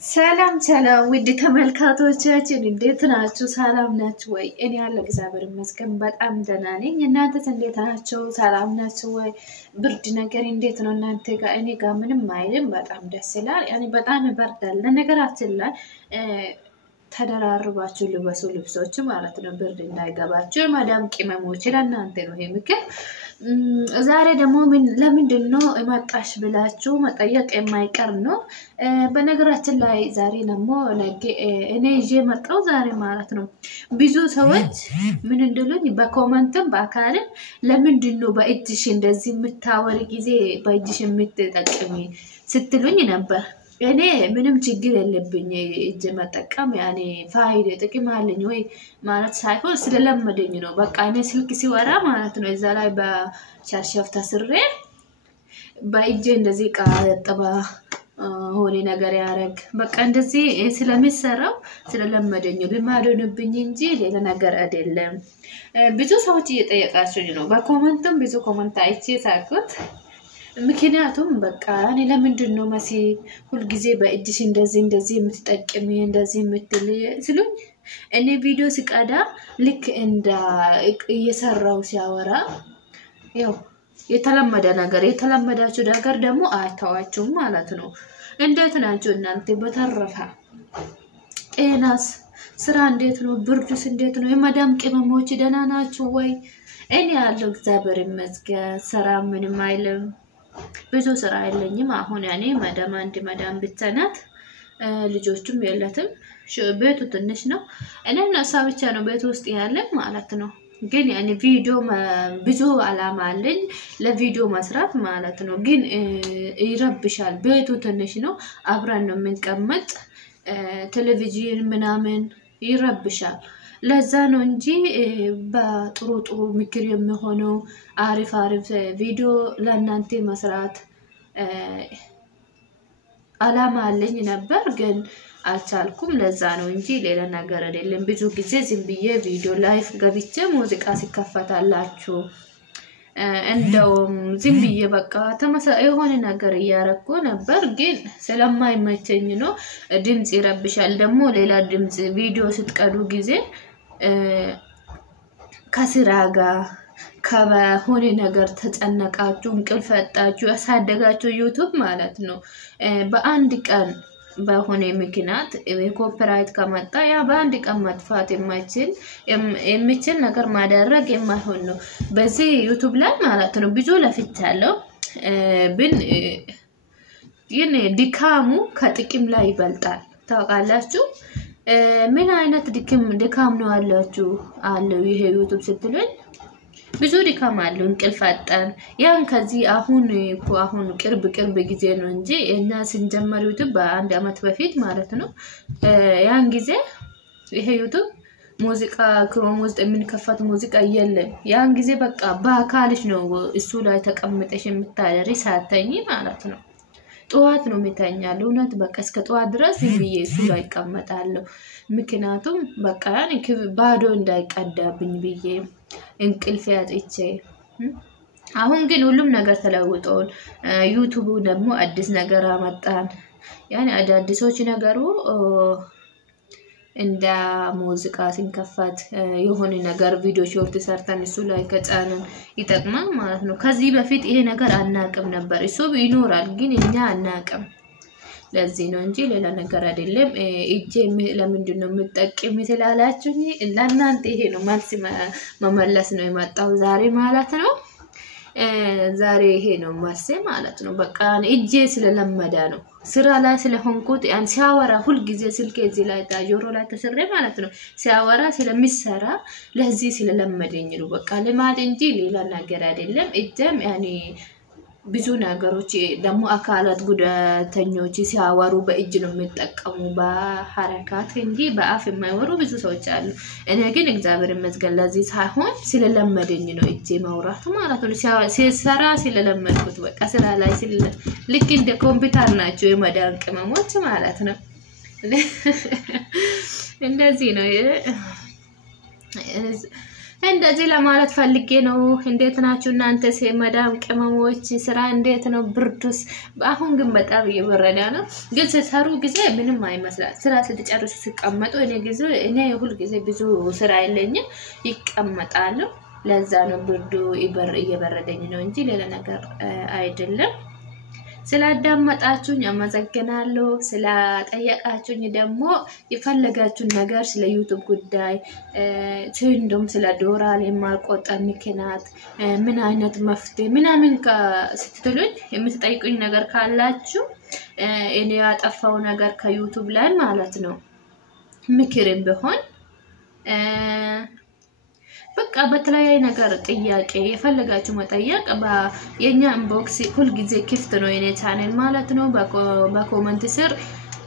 سلام سلام ودي ተመልካቾቻችን እንዴት ናችሁ ሰላም ናችሁ ወይ እኔ ያለ እግዚአብሔር ይመስገን በጣም ደህና ነኝ እናንተስ እንዴት ናችሁ ሰላም ናችሁ ወይ ብርድ ነገር እንዴት ነው እናንተ ጋር እኔ ጋር ምንም አይልም በጣም ደስ ይላል ያኔ በጣም ይበርዳል ለነገራችን ላይ ተደራርባችሁ ልበሱ ልብሶች ማለት ነው ብርድ እንዳይገባችሁ ማዳም ቅመሞች ለእናንተ ነው ይሄ ምክር ዛሬ ደግሞ ለምንድነው እማጣሽ ብላችሁ መጠየቅ የማይቀር ነው በነገራችን ላይ ዛሬ ደግሞ እኔ ይዤ መጣው ዛሬ ማለት ነው ብዙ ሰዎች ምን እንደሉኝ በኮሜንትም በአካልም ለምንድነው በእጅሽ እንደዚህ የምታወሪ ጊዜ በእጅሽ የምትጠቀሚ ስትሉኝ ነበር እኔ ምንም ችግር የለብኝ እጅ መጠቀም ያኔ ፋይዳ ጥቅም አለኝ ወይ ማለት ሳይሆን ስለለመደኝ ነው በቃ እኔ ስልክ ሲወራ ማለት ነው እዛ ላይ በሻርሻፍ ታስሬ በእጄ እንደዚህ ቃጠባ ሆኔ ነገር ያረግ በቃ እንደዚህ ስለሚሰራው ስለለመደኝ ልማዶንብኝ እንጂ ሌላ ነገር አይደለም ብዙ ሰዎች እየጠየቃችሁኝ ነው በኮሜንትም ብዙ ኮሜንት አይቼ ሳቁት ምክንያቱም በቃ እኔ ለምንድነው መሲ ሁሉ ጊዜ በእጅሽ እንደዚህ የምትጠቀሚ እንደዚህ የምትል ስሉኝ እኔ ቪዲዮ ሲቀዳ ልክ እንደ እየሰራው ሲያወራ ያው የተለመደ ነገር የተለመዳችሁ ነገር ደግሞ አታዋችሁ ማለት ነው እንዴት ናችሁ እናንተ በተረፈ ጤናስ ስራ እንዴት ነው ብርዱስ እንዴት ነው የማዳም ቅመሞች ደህና ናችሁ ወይ እኔ ያለው እግዚአብሔር ይመስገን ስራ ምንም አይልም ብዙ ስራ አይለኝም አሁን ያኔ ማዳም ብቻ ናት ልጆቹም የለትም ቤቱ ትንሽ ነው እኔና እሷ ብቻ ነው ቤት ውስጥ ያለ ማለት ነው ግን ያኔ ቪዲዮ ብዙ አላማ አለኝ ለቪዲዮ መስራት ማለት ነው ግን ይረብሻል ቤቱ ትንሽ ነው አብራን ነው የምንቀመጥ ቴሌቪዥን ምናምን ይረብሻል ለዛ ነው እንጂ በጥሩ ምክር የሚሆነው አሪፍ ቪዲዮ ለእናንተ መስራት አላማ አለኝ ነበር ግን አልቻልኩም ለዛ ነው እንጂ ሌላ ነገር አይደለም ብዙ ጊዜ ዝም ብዬ ቪዲዮ ላይፍ ገብቼ ሙዚቃ ሲከፈታላችሁ እንደውም ዝም ብዬ በቃ የሆነ ነገር ያረኩ ነበር ግን ስለማይመቸኝ ነው ድምጽ ይረብሻል ደግሞ ሌላ ድምጽ ቪዲዮ ስትቀዱ ጊዜ ከስራ ጋር ከሆነ ነገር ተጨነቃችሁ እንቅልፍ አጣችሁ ያሳደጋችሁ ዩቲዩብ ማለት ነው በአንድ ቀን በሆነ ምክንያት ኮፒራይት ከመጣ ያ በአንድ ቀን መጥፋት የማይችል ነገር ማድረግ የማይሆን ነው በዚህ ዩቲዩብ ላይ ማለት ነው ብዙ ለፍቻለሁ ግን ድካሙ ከጥቅም ላይ ይበልጣል ታውቃላችሁ ምን አይነት ድካም ነው አላችሁ አለው ይሄ ዩቲዩብ ስትሉኝ ብዙ ድካም አለው እንቅልፍ አጣን ያን ከዚህ አሁን ቅርብ ጊዜ ነው እንጂ እና ስንጀምር ዩቲዩብ በአንድ አመት በፊት ማለት ነው ያን ጊዜ ይሄ ዩቲዩብ ሙዚቃ ክሮም ውስጥ የምንከፈት ሙዚቃ የለም ያን ጊዜ በቃ በአካልሽ ነው እሱ ላይ ተቀምጠሽ የምታደሪ ሳተኝ ማለት ነው ጧት ነው መተኛል እውነት በቃ እስከ ጧት ድረስ እሱ ላይ ይቀመጣለሁ ምክንያቱም በቃ ያን ባዶ እንዳይቀዳብኝ ብዬ እንቅልፍ ያጥቼ አሁን ግን ሁሉም ነገር ተለውጧል ዩቲዩብ ደግሞ አዲስ ነገር አመጣን ያኔ አዳዲሶች ነገሩ እንደ ሙዚቃ ሲንከፈት የሆነ ነገር ቪዲዮ ሾርት ሰርተን እሱ ላይ ከጫንን ይጠቅማል ማለት ነው ከዚህ በፊት ይሄ ነገር አናቅም ነበር እሱ ይኖራል ግን እኛ አናቅም ለዚህ ነው እንጂ ሌላ ነገር አይደለም እጄ ለምንድነው የምትጠቀሚ ትላላችሁኝ ለእናንተ ይሄ ነው መልስ መመለስ ነው የመጣው ዛሬ ማለት ነው ዛሬ ይሄ ነው መልስ ማለት ነው በቃ እጄ ስለለመደ ነው ስራ ላይ ስለሆንኩት ያን ሲያወራ ሁሉ ጊዜ ስልኬ እዚህ ላይ ታጆሮ ላይ ተሰረ ማለት ነው ሲያወራ ስለሚሰራ ለዚህ ስለለመደኝ ነው በቃ ልማድ እንጂ ሌላ ነገር አይደለም እጄም ያኔ ብዙ ነገሮች ደግሞ አካላት ጉዳተኞች ሲያወሩ በእጅ ነው የሚጠቀሙ በሐረካት እንጂ በአፍ የማይወሩ ብዙ ሰዎች አሉ እኔ ግን እግዚአብሔር ይመስገን ለዚህ ሳይሆን ስለለመደኝ ነው እጄ ማውራት ማለት ነው ሲሰራ ስለለመድኩት በቃ ስራ ላይ ልክ እንደ ኮምፒውተር ናቸው የማዳም ቅመሞች ማለት ነው እንደዚህ ነው እንደዚህ ለማለት ፈልጌ ነው። እንዴት ናችሁ እናንተስ የመዳም ቅመሞች? ስራ እንዴት ነው? ብርዱስ? አሁን ግን በጣም እየበረደ ነው። ግን ስትሰሩ ጊዜ ምንም አይመስላል። ስራ ስትጨርሱ ሲቀመጡ እኔ ሁሉ ጊዜ ብዙ ስራ የለኝም ይቀመጣሉ። ለዛ ነው ብርዱ እየበረደኝ ነው እንጂ ሌላ ነገር አይደለም። ስላዳመጣችሁኝ አመሰግናለሁ። ስለጠየቃችሁኝ ደግሞ የፈለጋችሁን ነገር ስለ ዩቲዩብ ጉዳይ እንደውም ስለ ዶላር የማልቆጠር ምክንያት ምን አይነት መፍትሄ ምናምን ስትሉኝ የምትጠይቁኝ ነገር ካላችሁ እኔ ያጠፋው ነገር ከዩቲዩብ ላይ ማለት ነው ምክርም ቢሆን በቃ በተለያየ ነገር ጥያቄ የፈለጋችሁ መጠየቅ የኛ ኢንቦክስ ሁሉ ጊዜ ክፍት ነው የኔ ቻናል ማለት ነው። በኮሜንት ስር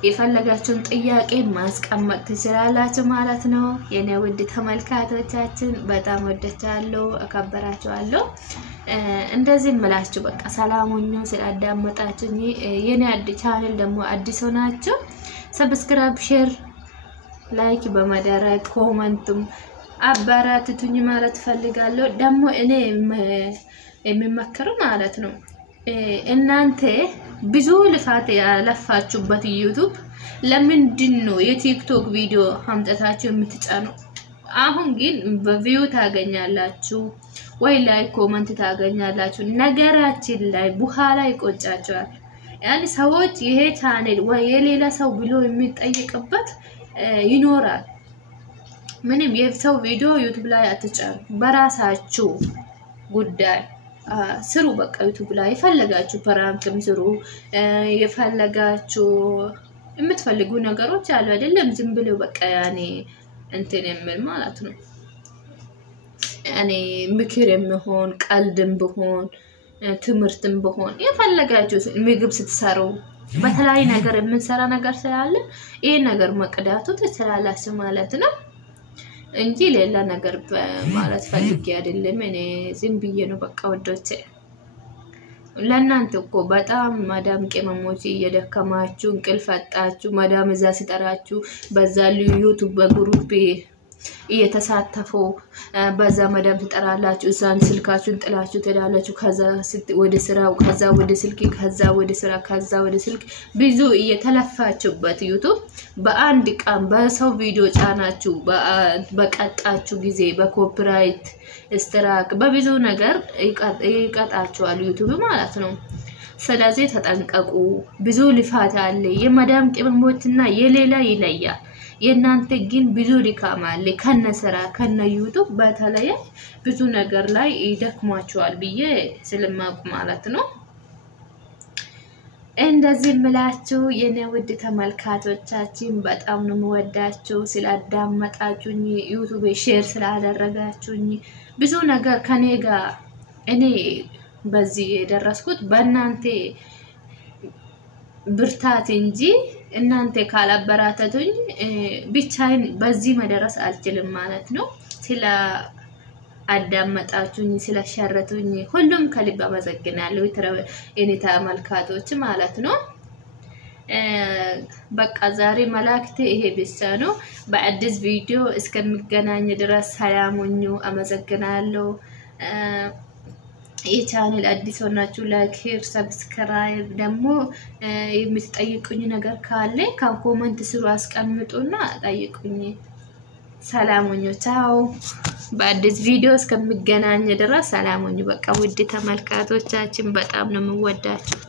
የፈለጋችሁን ጥያቄ ማስቀመጥ ትችላላችሁ ማለት ነው። የኔ ውድ ተመልካቾቻችን በጣም ወደቻለሁ፣ አከበራችኋለሁ። እንደዚህ ምላችሁ በቃ ሰላም ሁኑ። ስላዳመጣችሁኝ የኔ ቻናል ደግሞ አዲስ ሆናችሁ ሰብስክራይብ፣ ሼር፣ ላይክ በማድረግ ኮሜንትም አባራትቱኝ ማለት ፈልጋለሁ። ደግሞ እኔ የሚመከረው ማለት ነው እናንተ ብዙ ልፋት ያለፋችሁበት ዩቲዩብ ለምንድን ነው የቲክቶክ ቪዲዮ አምጥታችሁ የምትጫኑ? አሁን ግን በቪው ታገኛላችሁ ወይ ላይ ኮሜንት ታገኛላችሁ። ነገራችን ላይ በኋላ ይቆጫቸዋል። ያኒ ሰዎች ይሄ ቻናል ወይ የሌላ ሰው ብሎ የሚጠይቅበት ይኖራል። ምንም የሰው ቪዲዮ ዩቲዩብ ላይ አትጫኑ። በራሳችሁ ጉዳይ ስሩ። በቃ ዩቲዩብ ላይ የፈለጋችሁ ፕራንክም ስሩ፣ የፈለጋችሁ የምትፈልጉ ነገሮች አሉ አይደለም? ዝም ብሎ በቃ ያኔ እንትን የሚል ማለት ነው። ያኔ ምክርም ቢሆን ቀልድም ቢሆን ትምህርትም ቢሆን የፈለጋችሁ ምግብ ስትሰሩ በተለያየ ነገር የምንሰራ ነገር ስላለ ይሄ ነገር መቅዳቱ ትችላላችሁ ማለት ነው እንጂ ሌላ ነገር ማለት ፈልጌ አይደለም። እኔ ዝም ብዬ ነው በቃ ወዶቼ። ለእናንተ እኮ በጣም ማዳም ቅመሞች እየደከማችሁ እንቅልፍ አጣችሁ ማዳም እዛ ሲጠራችሁ በዛ ዩቲዩብ በግሩፕ እየተሳተፉ በዛ ማዳም ትጠራላችሁ እዛን ስልካችሁን ጥላችሁ ትሄዳላችሁ። ከዛ ወደ ስራው፣ ከዛ ወደ ስልክ፣ ከዛ ወደ ስራ፣ ከዛ ወደ ስልክ ብዙ እየተለፋችሁበት ዩቲዩብ በአንድ ቀን በሰው ቪዲዮ ጫናችሁ በቀጣችሁ ጊዜ በኮፒራይት ስትራክ በብዙ ነገር ይቀጣችኋል ዩቲዩብ ማለት ነው። ስለዚህ ተጠንቀቁ። ብዙ ልፋት አለ። የማዳም ቅመሞችና የሌላ ይለያል። የናንተ ግን ብዙ ድካም አለ ከነሰራ ከነ ዩቲዩብ በተለይ ብዙ ነገር ላይ ይደክማችኋል ብዬ ስለማውቅ ማለት ነው። እንደዚህ ምላችሁ የኔ ውድ ተመልካቾቻችን በጣም ነው የምወዳችሁ። ስላዳመጣችሁኝ ዩቲዩብ ሼር ስላደረጋችሁኝ ብዙ ነገር ከኔ ጋር እኔ በዚህ የደረስኩት በእናንተ ብርታት እንጂ እናንተ ካላበራታቱኝ ብቻዬን በዚህ መድረስ አልችልም ማለት ነው። ስለ አዳመጣችሁኝ ስለሸረቱኝ ሁሉም ከልብ አመሰግናለሁ የኔ ተመልካቾች ማለት ነው። በቃ ዛሬ መላእክቴ ይሄ ብቻ ነው። በአዲስ ቪዲዮ እስከምገናኝ ድረስ ሰላም ሁኑ። አመሰግናለሁ። የቻናል አዲስ ሆናችሁ ላይክ፣ ሼር፣ ሰብስክራይብ ደግሞ የምትጠይቁኝ ነገር ካለ ኮሜንት ስሩ አስቀምጡና ጠይቁኝ። ሰላም ሁኑ። ቻው። በአዲስ ቪዲዮ እስከምገናኝ ድረስ ሰላም ሁኑ። በቃ ውድ ተመልካቾቻችን በጣም ነው የምወዳችሁ።